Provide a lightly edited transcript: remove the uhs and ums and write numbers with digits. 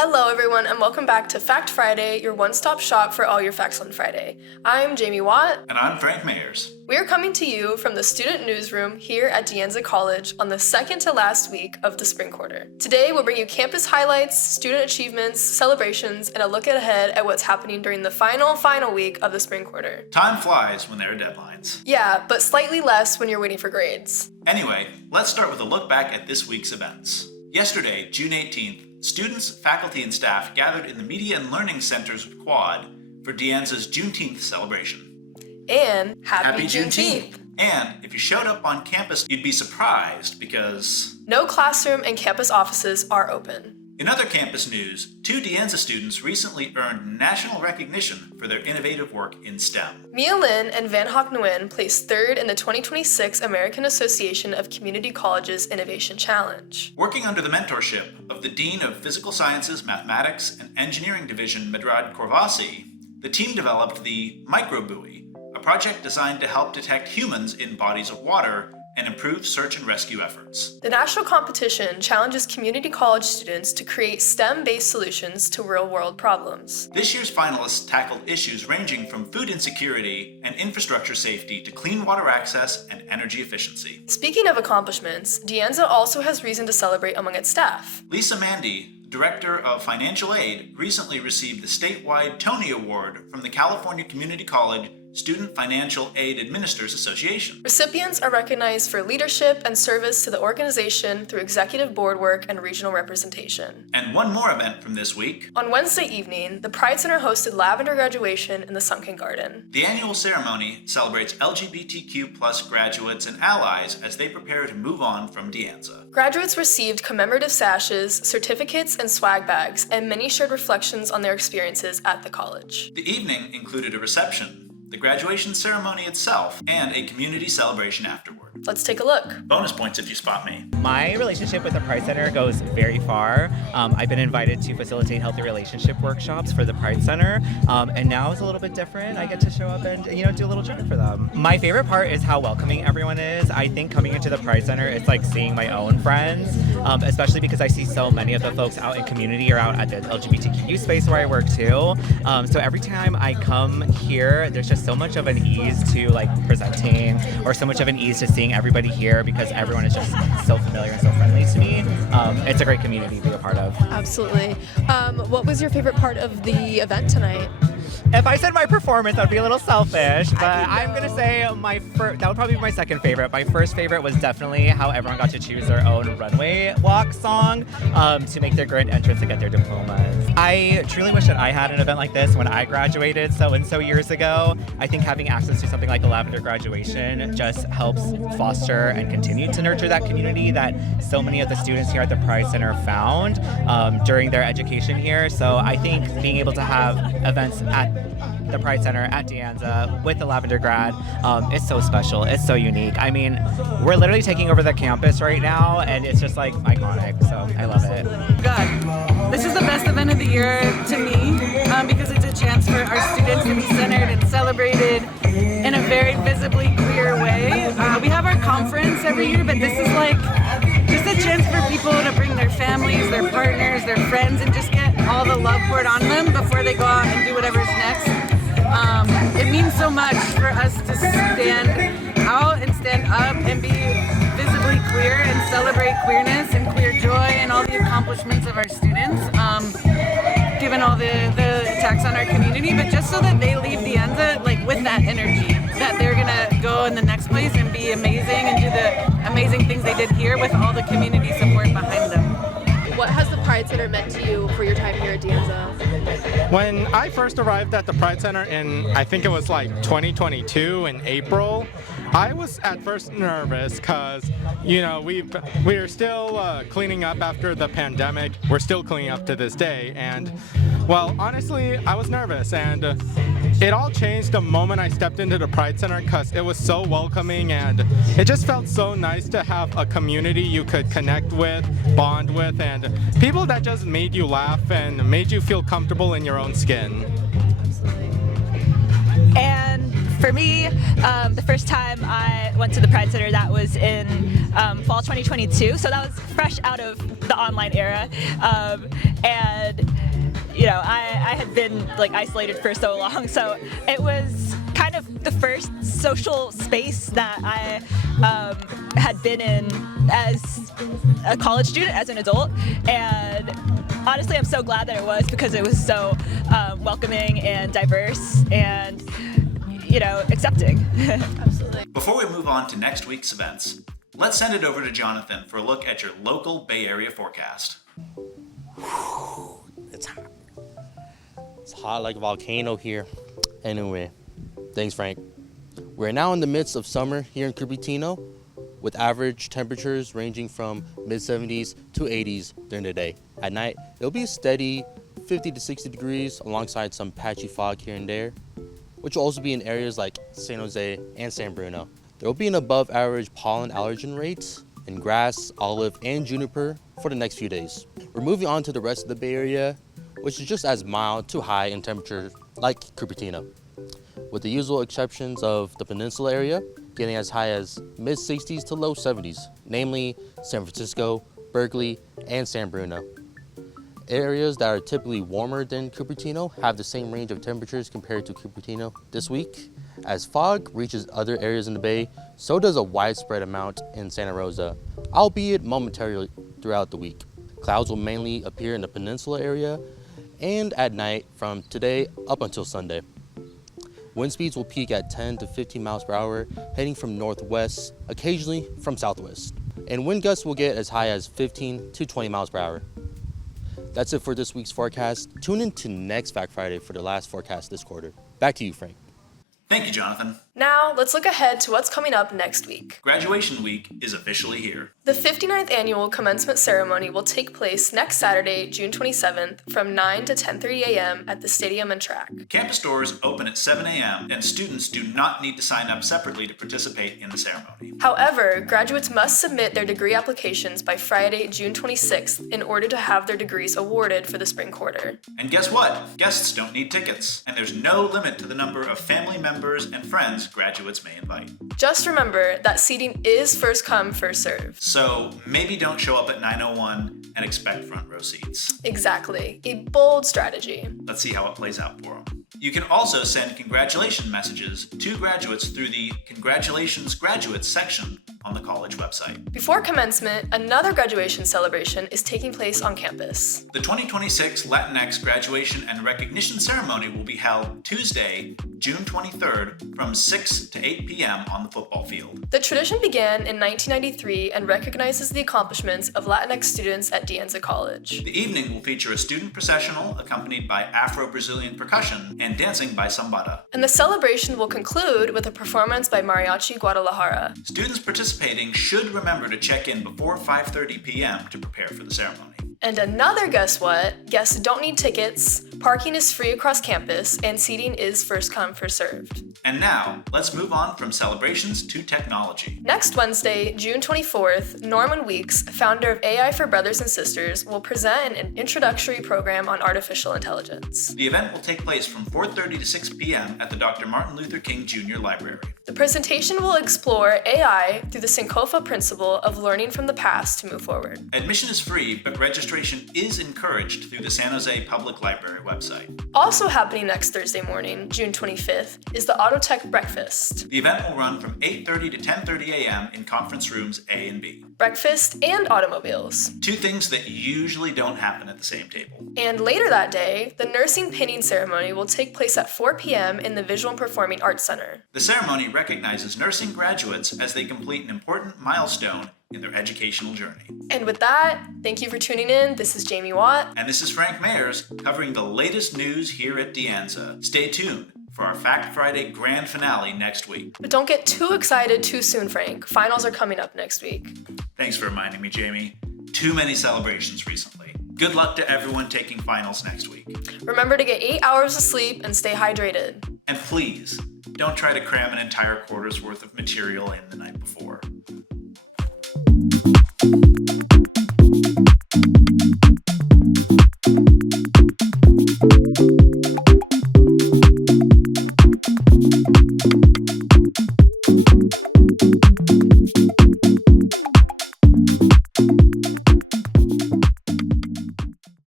Hello everyone and welcome back to Fact Friday, your one-stop shop for all your facts on Friday. I'm Jamie Watt. And I'm Frank Mayers. We are coming to you from the student newsroom here at De Anza College on the second to last week of the spring quarter. Today we'll bring you campus highlights, student achievements, celebrations, and a look ahead at what's happening during the final week of the spring quarter. Time flies when there are deadlines. Yeah, but slightly less when you're waiting for grades. Anyway, let's start with a look back at this week's events. Yesterday, June 18th, students, faculty, and staff gathered in the Media and Learning Centers of Quad for De Anza's Juneteenth celebration. And Happy Juneteenth! And if you showed up on campus, you'd be surprised because no classroom and campus offices are open. In other campus news, 2 De Anza students recently earned national recognition for their innovative work in STEM. Mia Lin and Van Hock Nguyen placed third in the 2026 American Association of Community Colleges Innovation Challenge. Working under the mentorship of the Dean of Physical Sciences, Mathematics, and Engineering Division, Medrad Korvasi, the team developed the microbuoy, a project designed to help detect humans in bodies of water and improve search and rescue efforts. The national competition challenges community college students to create STEM-based solutions to real-world problems. This year's finalists tackled issues ranging from food insecurity and infrastructure safety to clean water access and energy efficiency. Speaking of accomplishments, De Anza also has reason to celebrate among its staff. Lisa Mandy, Director of Financial Aid, recently received the statewide Tony Award from the California Community College Student Financial Aid Administrators Association. Recipients are recognized for leadership and service to the organization through executive board work and regional representation. And one more event from this week. On Wednesday evening, the Pride Center hosted Lavender graduation in the Sunken Garden. The annual ceremony celebrates LGBTQ+ graduates and allies as they prepare to move on from De Anza. Graduates received commemorative sashes, certificates, and swag bags, and many shared reflections on their experiences at the college. The evening included a reception, the graduation ceremony itself, and a community celebration afterward. Let's take a look. Bonus points if you spot me. My relationship with the Pride Center goes very far. I've been invited to facilitate healthy relationship workshops for the Pride Center, and now it's a little bit different. I get to show up and do a little job for them. My favorite part is how welcoming everyone is. I think coming into the Pride Center, it's like seeing my own friends, especially because I see so many of the folks out in community or out at the LGBTQ space where I work too. So every time I come here, there's just so much of an ease to like presenting, or so much of an ease to seeing everybody here because everyone is just so familiar and so friendly to me. It's a great community to be a part of. Absolutely. What was your favorite part of the event tonight? If I said my performance, that'd be a little selfish, but I'm gonna say that would probably be my second favorite. My first favorite was definitely how everyone got to choose their own runway walk song to make their grand entrance to get their diplomas. I truly wish that I had an event like this when I graduated so years ago. I think having access to something like a Lavender graduation just helps foster and continue to nurture that community that so many of the students here at the Pride Center found during their education here. So I think being able to have events at the Pride Center at De Anza with the Lavender grad is so special. It's so unique. I mean, we're literally taking over the campus right now, and it's just like iconic. So I love it. God, this is the best event of the year to me because it's a chance for our students to be centered and celebrated in a very visibly queer way. We have our conference every year, but this is like just a chance for people to bring their families, their partners, their friends, and just get all the love poured on them before they go out and do whatever's next. It means so much for us to stand out and stand up and be visibly queer and celebrate queerness and queer joy and all the accomplishments of our students, given all the attacks on our community, but just so that they leave De Anza like with that energy, that they're gonna go in the next place and be amazing and do the amazing things they did here with all the community support behind them. What has the Pride Center meant to you for your time here at De Anza? When I first arrived at the Pride Center in, I think it was like 2022 in April, I was at first nervous because, we're still cleaning up after the pandemic. We're still cleaning up to this day. And, well, honestly, I was nervous. And it all changed the moment I stepped into the Pride Center because it was so welcoming and it just felt so nice to have a community you could connect with, bond with, and people that just made you laugh and made you feel comfortable in your own skin. And for me, the first time I went to the Pride Center, that was in fall 2022, so that was fresh out of the online era, and I had been like isolated for so long, so it was kind of the first social space that I had been in as a college student, as an adult, and honestly, I'm so glad that it was, because it was so welcoming and diverse and, accepting. Absolutely. Before we move on to next week's events, let's send it over to Jonathan for a look at your local Bay Area forecast. It's hot. It's hot like a volcano here. Anyway, thanks, Frank. We're now in the midst of summer here in Cupertino, with average temperatures ranging from mid-70s to 80s during the day. At night, it'll be a steady 50 to 60 degrees alongside some patchy fog here and there, which will also be in areas like San Jose and San Bruno. There will be an above average pollen allergen rate in grass, olive, and juniper for the next few days. We're moving on to the rest of the Bay Area, which is just as mild to high in temperature like Cupertino, with the usual exceptions of the peninsula area getting as high as mid-60s to low 70s, namely San Francisco, Berkeley, and San Bruno. Areas that are typically warmer than Cupertino have the same range of temperatures compared to Cupertino this week. As fog reaches other areas in the Bay, so does a widespread amount in Santa Rosa, albeit momentarily throughout the week. Clouds will mainly appear in the peninsula area and at night from today up until Sunday. Wind speeds will peak at 10 to 15 miles per hour, heading from northwest, occasionally from southwest. And wind gusts will get as high as 15 to 20 miles per hour. That's it for this week's forecast. Tune in to next Fact Friday for the last forecast this quarter. Back to you, Frank. Thank you, Jonathan. Now, let's look ahead to what's coming up next week. Graduation week is officially here. The 59th annual commencement ceremony will take place next Saturday, June 27th, from 9 to 10:30 a.m. at the stadium and track. Campus doors open at 7 a.m., and students do not need to sign up separately to participate in the ceremony. However, graduates must submit their degree applications by Friday, June 26th, in order to have their degrees awarded for the spring quarter. And guess what? Guests don't need tickets, and there's no limit to the number of family members and friends graduates may invite. Just remember that seating is first come, first served. So maybe don't show up at 9:01 and expect front row seats. Exactly. A bold strategy. Let's see how it plays out for them. You can also send congratulation messages to graduates through the Congratulations Graduates section on the college website. Before commencement, another graduation celebration is taking place on campus. The 2026 Latinx Graduation and Recognition Ceremony will be held Tuesday, June 23rd from 6 to 8 p.m. on the football field. The tradition began in 1993 and recognizes the accomplishments of Latinx students at De Anza College. The evening will feature a student processional accompanied by Afro-Brazilian percussion and dancing by sambada. And the celebration will conclude with a performance by Mariachi Guadalajara. Students participating should remember to check in before 5:30 p.m. to prepare for the ceremony. And another guess what? Guests don't need tickets, parking is free across campus, and seating is first come, first served. And now, let's move on from celebrations to technology. Next Wednesday, June 24th, Norman Weeks, founder of AI for Brothers and Sisters, will present an introductory program on artificial intelligence. The event will take place from 4:30 to 6 p.m. at the Dr. Martin Luther King Jr. Library. The presentation will explore AI through the Sankofa principle of learning from the past to move forward. Admission is free, but registration is encouraged through the San Jose Public Library website. Also happening next Thursday morning, June 25th, is the Autotech Breakfast. The event will run from 8:30 to 10:30 a.m. in conference rooms A and B. Breakfast and automobiles. Two things that usually don't happen at the same table. And later that day, the nursing pinning ceremony will take place at 4 p.m. in the Visual and Performing Arts Center. The ceremony recognizes nursing graduates as they complete an important milestone in their educational journey. And with that, thank you for tuning in. This is Jamie Watt. And this is Frank Mayers covering the latest news here at De Anza. Stay tuned for our Fact Friday grand finale next week. But don't get too excited too soon, Frank. Finals are coming up next week. Thanks for reminding me, Jamie. Too many celebrations recently. Good luck to everyone taking finals next week. Remember to get 8 hours of sleep and stay hydrated. And please, don't try to cram an entire quarter's worth of material in the night before.